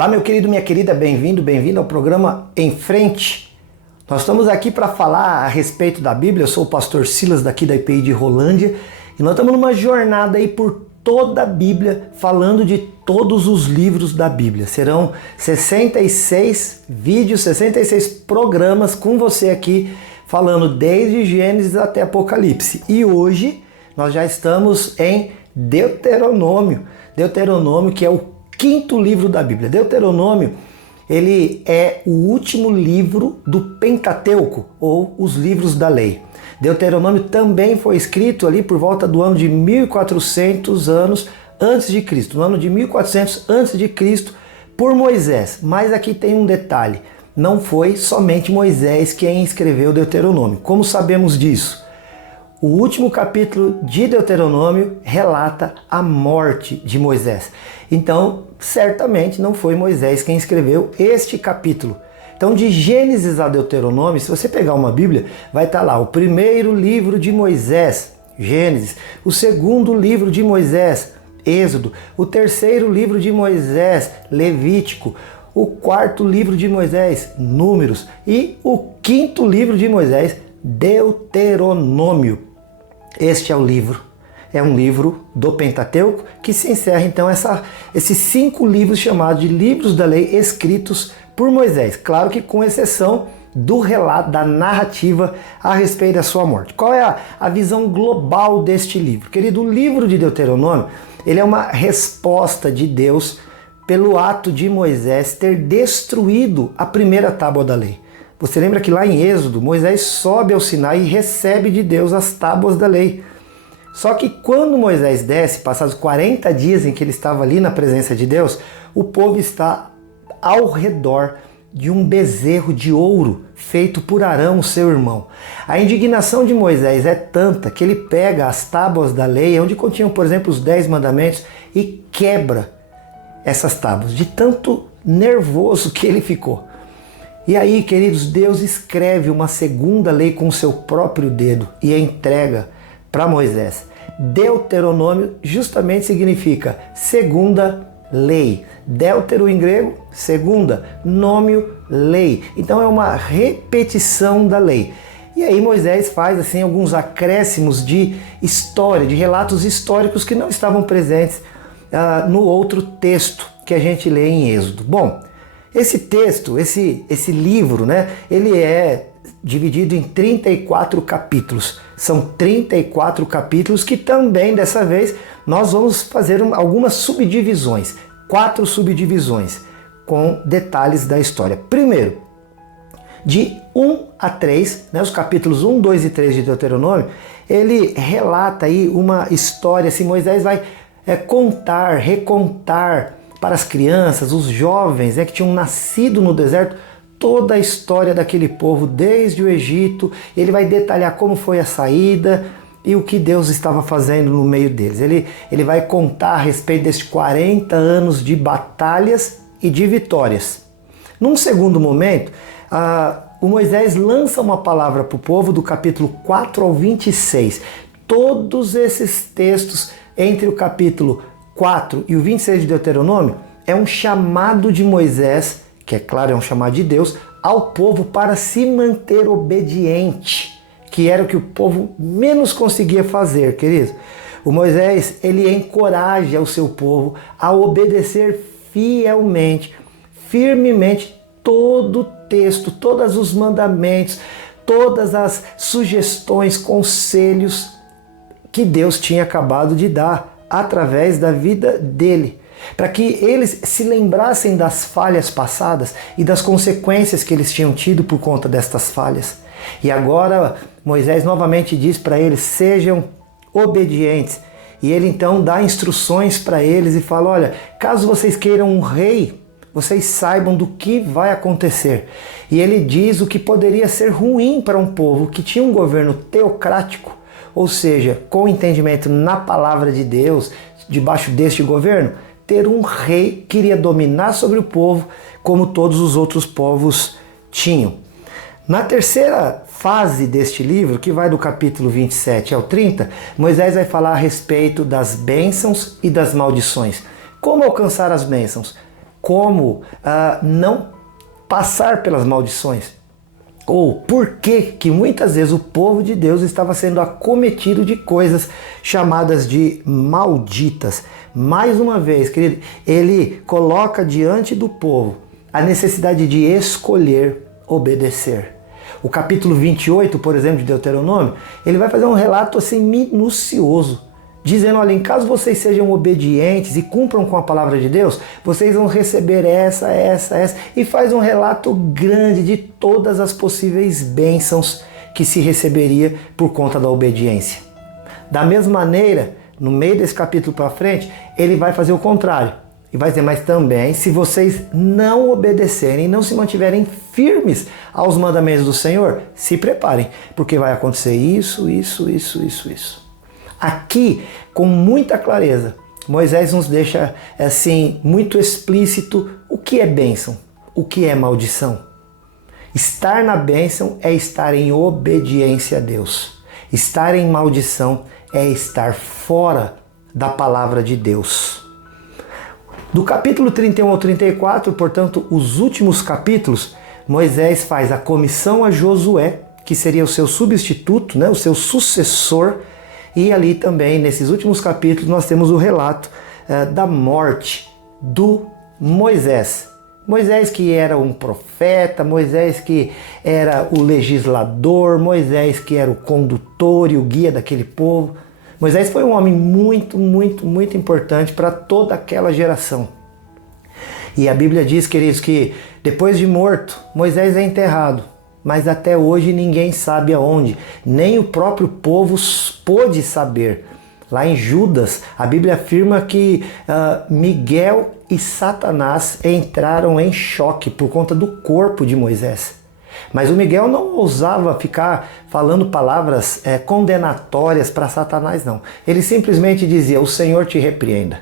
Olá, meu querido, minha querida, bem-vindo ao programa Em Frente. Nós estamos aqui para falar a respeito da Bíblia. Eu sou o pastor Silas daqui da IPI de Rolândia e nós estamos numa jornada aí por toda a Bíblia, falando de todos os livros da Bíblia. Serão 66 vídeos, 66 programas com você aqui, falando desde Gênesis até Apocalipse. E hoje nós já estamos em Deuteronômio, que é o quinto livro da Bíblia. Deuteronômio, ele é o último livro do Pentateuco, ou os livros da lei. Deuteronômio também foi escrito ali por volta do ano de 1400 anos antes de Cristo, no ano de 1400 antes de Cristo, por Moisés. Mas aqui tem um detalhe, não foi somente Moisés quem escreveu Deuteronômio. Como sabemos disso? O último capítulo de Deuteronômio relata a morte de Moisés. Então, certamente não foi Moisés quem escreveu este capítulo. Então, de Gênesis a Deuteronômio, se você pegar uma Bíblia, vai estar lá o primeiro livro de Moisés, Gênesis, o segundo livro de Moisés, Êxodo, o terceiro livro de Moisés, Levítico, o quarto livro de Moisés, Números, e o quinto livro de Moisés, Deuteronômio. Este é o livro. É um livro do Pentateuco que se encerra então esses 5 livros chamados de livros da lei escritos por Moisés. Claro que com exceção do relato, da narrativa a respeito da sua morte. Qual é a visão global deste livro? Querido, o livro de Deuteronômio, ele é uma resposta de Deus pelo ato de Moisés ter destruído a primeira tábua da lei. Você lembra que lá em Êxodo, Moisés sobe ao Sinai e recebe de Deus as tábuas da lei. Só que quando Moisés desce, passados 40 dias em que ele estava ali na presença de Deus, o povo está ao redor de um bezerro de ouro feito por Arão, seu irmão. A indignação de Moisés é tanta que ele pega as tábuas da lei, onde continham, por exemplo, os 10 mandamentos, e quebra essas tábuas, de tanto nervoso que ele ficou. E aí, queridos, Deus escreve uma segunda lei com o seu próprio dedo e a entrega para Moisés. Deuteronômio justamente significa segunda lei. Deutero em grego, segunda, nômio, lei. Então é uma repetição da lei. E aí Moisés faz assim alguns acréscimos de história, de relatos históricos que não estavam presentes no outro texto que a gente lê em Êxodo. Bom, esse texto, esse livro, ele é dividido em 34 capítulos. São 34 capítulos que também, dessa vez, nós vamos fazer algumas subdivisões. 4 subdivisões com detalhes da história. Primeiro, de 1 a 3, os capítulos 1, 2 e 3 de Deuteronômio, ele relata aí uma história, assim, Moisés vai recontar para as crianças, os jovens que tinham nascido no deserto, toda a história daquele povo desde o Egito. Ele vai detalhar como foi a saída e o que Deus estava fazendo no meio deles. Ele vai contar a respeito desses 40 anos de batalhas e de vitórias. Num segundo momento, o Moisés lança uma palavra para o povo do capítulo 4 ao 26. Todos esses textos entre o capítulo 4 e o 26 de Deuteronômio é um chamado de Moisés, que é claro, é um chamado de Deus, ao povo para se manter obediente, que era o que o povo menos conseguia fazer, querido. O Moisés, ele encoraja o seu povo a obedecer fielmente, firmemente, todo o texto, todos os mandamentos, todas as sugestões, conselhos que Deus tinha acabado de dar através da vida dele, para que eles se lembrassem das falhas passadas e das consequências que eles tinham tido por conta destas falhas. E agora Moisés novamente diz para eles: sejam obedientes. E ele então dá instruções para eles e fala: olha, caso vocês queiram um rei, vocês saibam do que vai acontecer. E ele diz o que poderia ser ruim para um povo que tinha um governo teocrático, ou seja, com entendimento na palavra de Deus, debaixo deste governo, ter um rei que iria dominar sobre o povo como todos os outros povos tinham. Na terceira fase deste livro, que vai do capítulo 27 ao 30, Moisés vai falar a respeito das bênçãos e das maldições. Como alcançar as bênçãos? como não passar pelas maldições. Ou por que muitas vezes o povo de Deus estava sendo acometido de coisas chamadas de malditas. Mais uma vez, querido, ele coloca diante do povo a necessidade de escolher obedecer. O capítulo 28, por exemplo, de Deuteronômio, ele vai fazer um relato assim minucioso, dizendo, olha, em caso vocês sejam obedientes e cumpram com a palavra de Deus, vocês vão receber essa, e faz um relato grande de todas as possíveis bênçãos que se receberia por conta da obediência. Da mesma maneira, no meio desse capítulo para frente, ele vai fazer o contrário. E vai dizer, mas também, se vocês não obedecerem, não se mantiverem firmes aos mandamentos do Senhor, se preparem, porque vai acontecer isso. Aqui, com muita clareza, Moisés nos deixa assim muito explícito o que é bênção, o que é maldição. Estar na bênção é estar em obediência a Deus. Estar em maldição é estar fora da palavra de Deus. Do capítulo 31 ao 34, portanto, os últimos capítulos, Moisés faz a comissão a Josué, que seria o seu substituto, o seu sucessor, e ali também, nesses últimos capítulos, nós temos o relato da morte do Moisés. Moisés que era um profeta, Moisés que era o legislador, Moisés que era o condutor e o guia daquele povo. Moisés foi um homem muito importante para toda aquela geração. E a Bíblia diz, queridos, que depois de morto, Moisés é enterrado. Mas até hoje ninguém sabe aonde, nem o próprio povo pôde saber. Lá em Judas, a Bíblia afirma que Miguel e Satanás entraram em choque por conta do corpo de Moisés. Mas o Miguel não ousava ficar falando palavras condenatórias para Satanás, não. Ele simplesmente dizia, o Senhor te repreenda.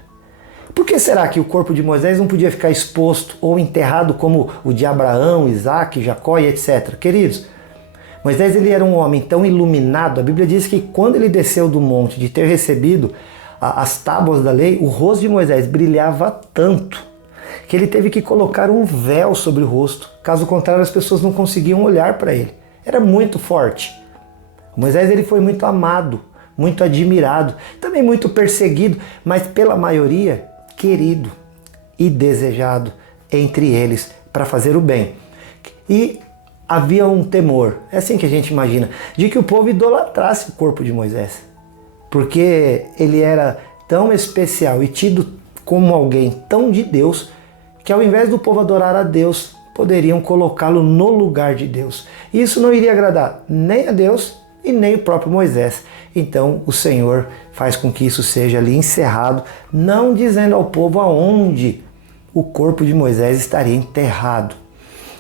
Por que será que o corpo de Moisés não podia ficar exposto ou enterrado como o de Abraão, Isaac, Jacó e etc? Queridos, Moisés ele era um homem tão iluminado, a Bíblia diz que quando ele desceu do monte de ter recebido as tábuas da lei, o rosto de Moisés brilhava tanto que ele teve que colocar um véu sobre o rosto. Caso contrário, as pessoas não conseguiam olhar para ele. Era muito forte. Moisés ele foi muito amado, muito admirado, também muito perseguido, mas pela maioria querido e desejado entre eles para fazer o bem. E havia um temor, é assim que a gente imagina, de que o povo idolatrasse o corpo de Moisés, porque ele era tão especial e tido como alguém tão de Deus, que ao invés do povo adorar a Deus, poderiam colocá-lo no lugar de Deus. E isso não iria agradar nem a Deus e nem o próprio Moisés. Então o Senhor faz com que isso seja ali encerrado, não dizendo ao povo aonde o corpo de Moisés estaria enterrado.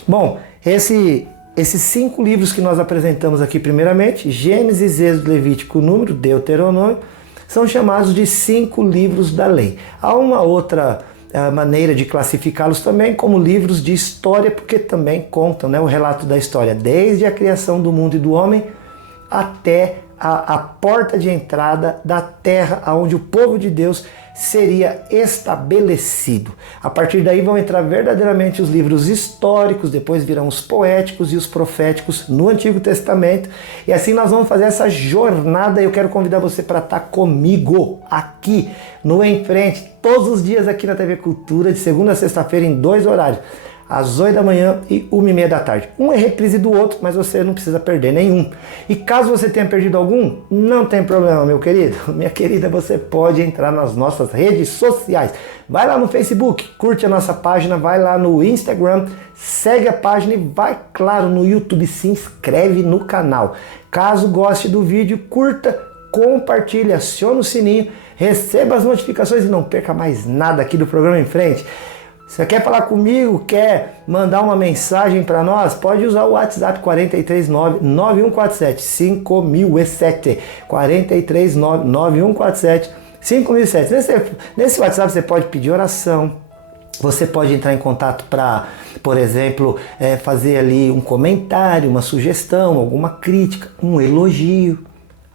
Bom, esses 5 livros que nós apresentamos aqui primeiramente, Gênesis, Êxodo, Levítico, Número, Deuteronômio, são chamados de 5 livros da lei. Há uma outra maneira de classificá-los também como livros de história, porque também contam o relato da história, desde a criação do mundo e do homem até a porta de entrada da terra, onde o povo de Deus seria estabelecido. A partir daí vão entrar verdadeiramente os livros históricos, depois virão os poéticos e os proféticos no Antigo Testamento. E assim nós vamos fazer essa jornada. Eu quero convidar você para estar comigo aqui no Em Frente, todos os dias aqui na TV Cultura, de segunda a sexta-feira em 2 horários. Às 8 da manhã e 1h30 da tarde. Um é reprise do outro, mas você não precisa perder nenhum. E caso você tenha perdido algum, não tem problema, meu querido. Minha querida, você pode entrar nas nossas redes sociais. Vai lá no Facebook, curte a nossa página, vai lá no Instagram, segue a página e vai, claro, no YouTube, se inscreve no canal. Caso goste do vídeo, curta, compartilhe, acione o sininho, receba as notificações e não perca mais nada aqui do programa Em Frente. Você quer falar comigo, quer mandar uma mensagem para nós? Pode usar o WhatsApp 439-9147-5007. 439-9147-5007. Nesse WhatsApp você pode pedir oração, você pode entrar em contato para, por exemplo, fazer ali um comentário, uma sugestão, alguma crítica, um elogio.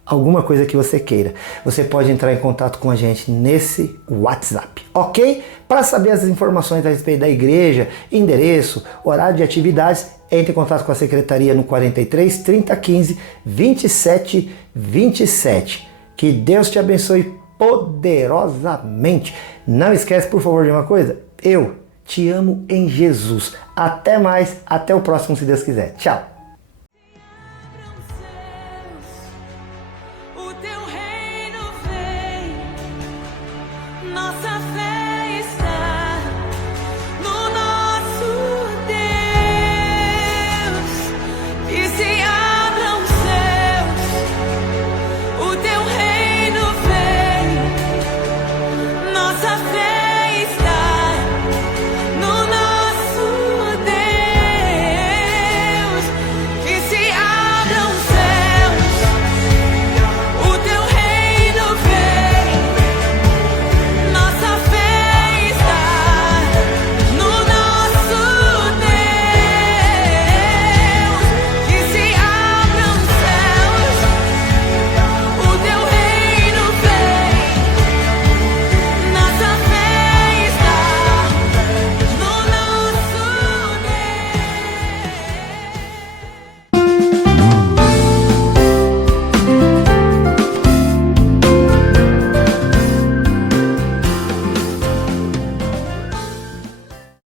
alguma coisa que você queira, você pode entrar em contato com a gente nesse WhatsApp, ok? Para saber as informações a respeito da igreja, endereço, horário de atividades, entre em contato com a secretaria no 43 30 15 27 27. Que Deus te abençoe poderosamente. Não esquece, por favor, de uma coisa. Eu te amo em Jesus. Até mais, até o próximo, se Deus quiser. Tchau.